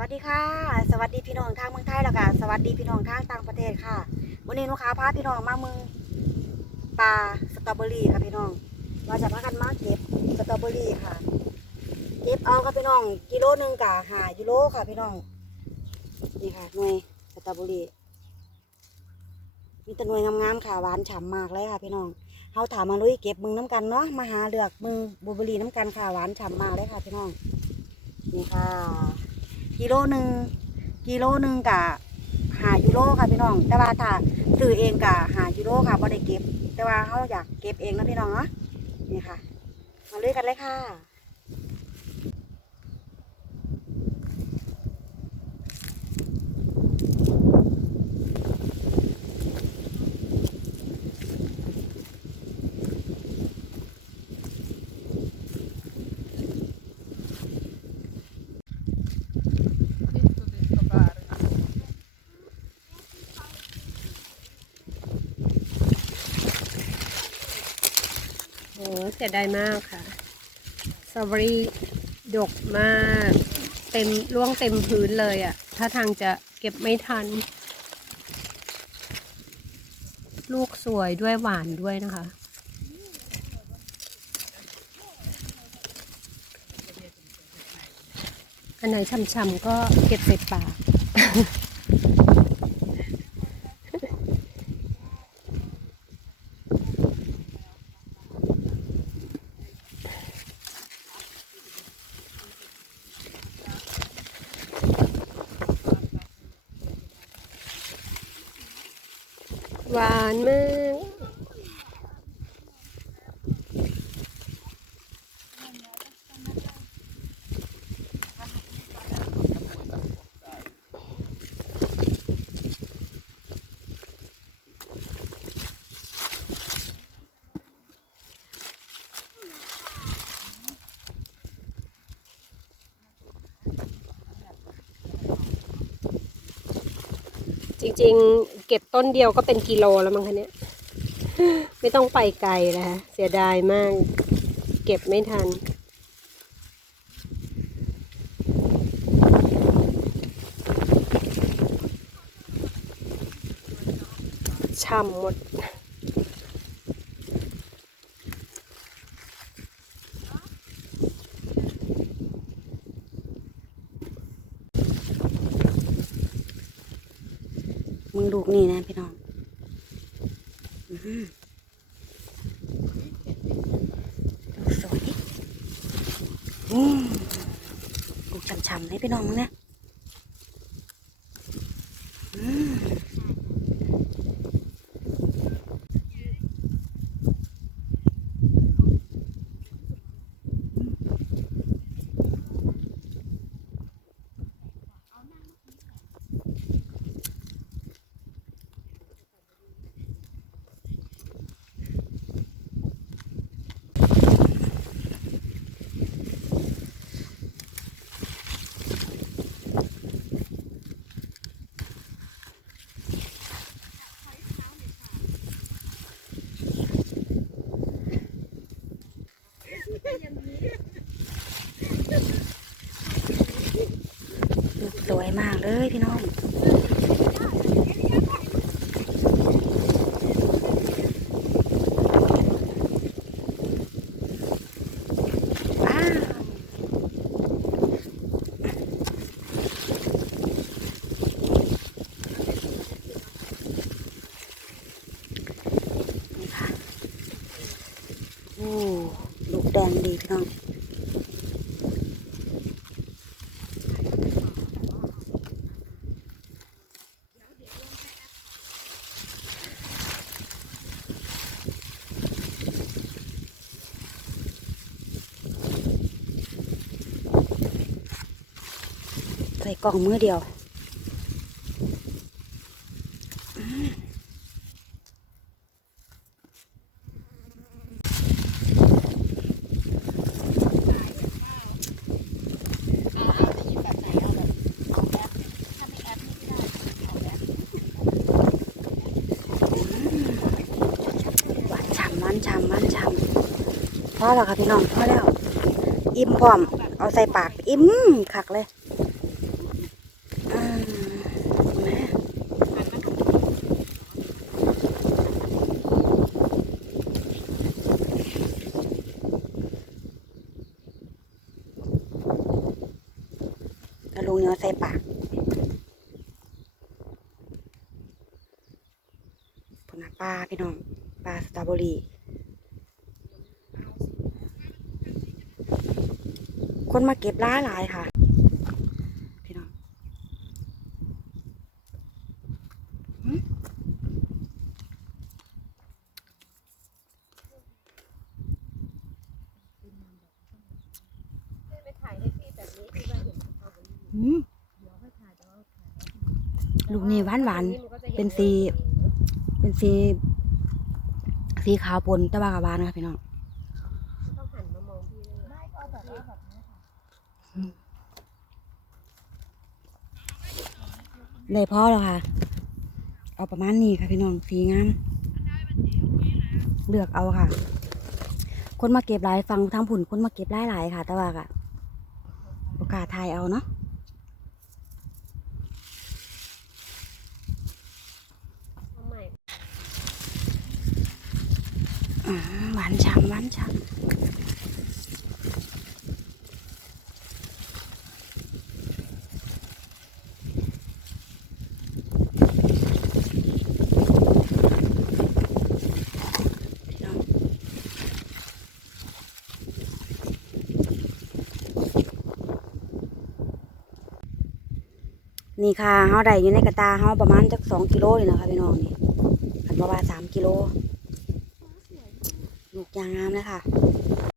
วัสดีค่ะ สวัสดีพี่น้องทางเมืองไทยแล้วก็สวัสดีพี่น้องทางต่างประเทศค่ะวันนี้นุค้าพาพี่น้องมาเมืองปลาสตรอเบอรี่ค่ะพี่น้องมาจะพากันมาเก็บสตรอเบอรี่ค่ะ เก็บเอาค่ะพี่น้องกิโลหนึ่งกะหากิโลค่ะพี่น้องนี่ค่ะหน่วยสตรอเบอรี่มีแตัวหน่วยงามๆค่ะหวานฉ่ำมากเลยค่ะพี่น้องเขาถามมาลุยเก็บมึงน้ำกันเนาะมาหาเลือกมึงบลูเบอรี่น้ำกันค่ะหวานฉ่ำมากเลยค่ะพี่น้องนี่ค่ะ กิโลหนึ่งกิโลหนึ่งกะหายูโรค่ะพี่น้อง แต่ว่าถ้าซื้อเองกะหายูโรค่ะบ่ได้เก็บ แต่ว่าเขาอยากเก็บเองนะพี่น้องเนาะนี่ค่ะ มาเลยกันเลยค่ะ อ้เสียดายมากค่ะสตรอเบอรี่ดกมาก เต็มร่วงเต็มพื้นเลยอะ่ะ ถ้าทางจะเก็บไม่ทัน ลูกสวยด้วยหวานด้วยนะคะอันไหนช่ำๆก็เก็บใส่ปาก หวานมาก จริงๆ เก็บต้นเดียวก็เป็นกิโลแล้วมั้งคะเนี่ยไม่ต้องไปไกลนะคะเสียดายมาก เก็บไม่ทัน ช่ำหมด ลูกนี่นะพี่น้องอืมลูกสวยอืมลูกฉ่ำๆเลยพี่น้องมึงนะ ลูกสวยมากเลยพี่น้องว้าวนะคะโอ้ลูกแดงดีพี่น้อง ส่กล่องมือเดียวหวานฉ่ำหวานฉ่ำหวานฉ่ำพอแล้วค่ะพี่น้องพอแล้ว อิ่มพร้อม เอาใส่ปาก อิ่มคักเลย ลุงเนื้อใส่ปากผลปลาพี่น้อง ปลาสตรอเบอรี่ คนมาเก็บร้ายหลายค่ะ พี่น้องหืม ไปถ่ายให้พี่แบบนี้ที่ว่าเห็นเขา หืม ลูกนี่หวานหวานๆเป็นสี เป็นสี สีขาวปนตะวากะบานค่ะพี่น้องต้องหันมามองพี่ด้วยไม่ก็แบบว่าแบบนี้ค่ะเลยพอแล้วค่ะ เอาประมาณนี้ค่ะพี่น้องสีงามเลือกเอาค่ะ คนมาเก็บหลายฟังทางผุนคนมาเก็บหลายหลายค่ะ แต่ว่าค่ะโอกาสทายเอาเนาะ เอาใหม่ อืม หวานฉ่ำหวานฉ่ำนี่ค่ะเฮาได้อยู่ในกระตาเฮาประมาณจักสองกิโลนี่นะคะพี่น้องนี่คันบ่ว่าณสามกิโล ลูกยางงามเลยค่ะ